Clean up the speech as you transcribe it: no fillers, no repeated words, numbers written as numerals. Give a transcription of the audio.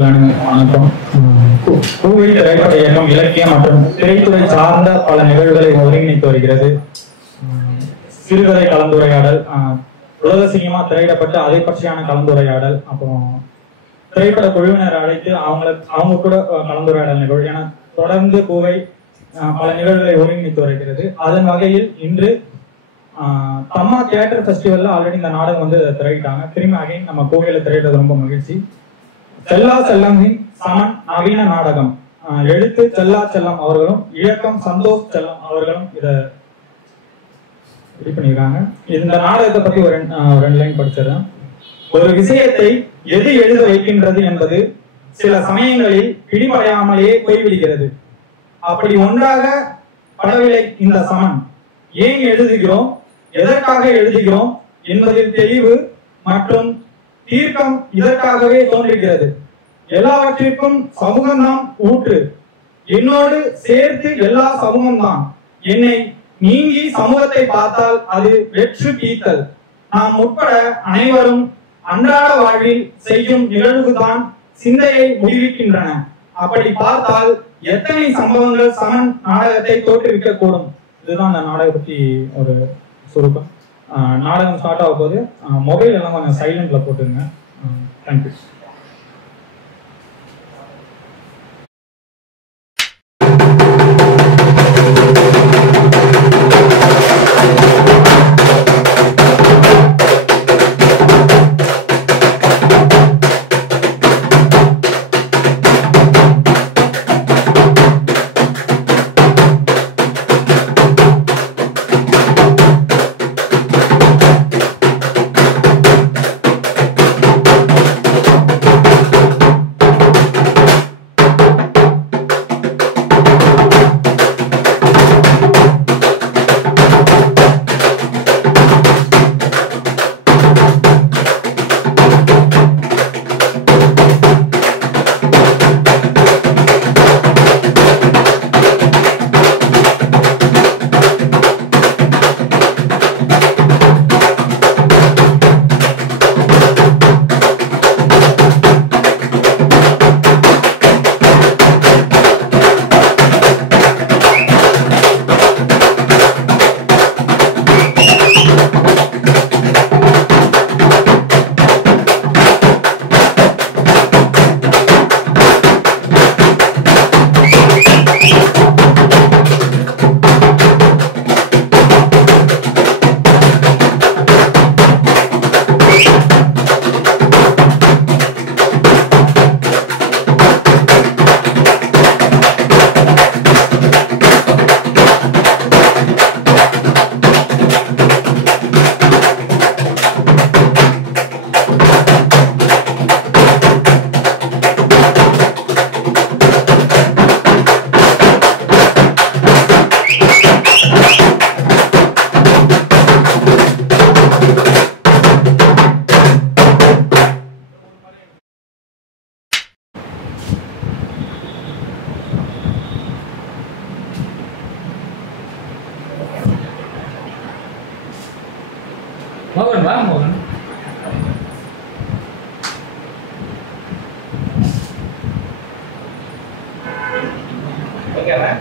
வணக்கம். பூவை திரைப்பட இயக்கம் இலக்கியம் மற்றும் திரைத்துறை சார்ந்த பல நிகழ்வுகளை ஒருங்கிணைத்து வருகிறது. சிறுகதை கலந்துரையாடல், உலக சினிமா திரையிடப்பட்டு அதை பற்றியான கலந்துரையாடல், அப்புறம் திரைப்பட குழுவினர் அழைத்து அவங்க கூட கலந்துரையாடல் நிகழ்வு என தொடர்ந்து பூவை பல நிகழ்வுகளை ஒருங்கிணைத்து வருகிறது. அதன் வகையில் இன்று தம்மா தியேட்டர் ஃபெஸ்டிவல்ல ஆல்ரெடி இந்த நாடகம் வந்து திரையிட்டாங்க. திரும்பி அகைன் நம்ம கோவையில திரையிட்டது ரொம்ப மகிழ்ச்சி. செல்லா செல்லமின் சமன் நவீன நாடகம், எழுத்து செல்லா செல்லம் அவர்களும் இயக்கம் சந்தோஷ் செல்லம் அவர்களும் இதை ரெடி பண்ணியிருக்காங்க. இந்த நாடகத்தை பத்தி ஒரு ரெண்டு லைன் படிச்சிடறேன். ஒரு விஷயத்தை எது எழுத வைக்கின்றது என்பது சில சமயங்களில் பிடிபடையாமலேயே போய்விடுகிறது. அப்படி ஒன்றாக படவில்லை இந்த சமன். ஏன் எழுதுகிறோம், எதற்காக எழுதுகிறோம் என்பதில் தெளிவு மற்றும் தீர்க்கம் இதற்காகவே தோன்றுகிறது. எல்லாவற்றிற்கும் சமூகம்தான் ஊற்று. என்னோடு சேர்த்து எல்லா சமூகம்தான். என்னை நீங்கி சமூகத்தை பார்த்தால் அது வெற்று பீத்தல். நாம் உட்பட அனைவரும் அன்றாட வாழ்வில் செய்யும் நிகழ்வுதான் சிந்தையை முடிவிக்கின்றன. அப்படி பார்த்தால் எத்தனை சம்பவங்கள் சமன் நாடகத்தை தோற்றுவிக்க கூடும். இதுதான் அந்த நாடகம் பற்றி ஒரு சுருக்கம். நாடகம் ஸ்டார்ட் ஆக போது மொபைல் எல்லாம் கொஞ்சம் சைலண்ட்ல போட்டுருங்க. Thank you. Mogen bang, mogen. Oke bang.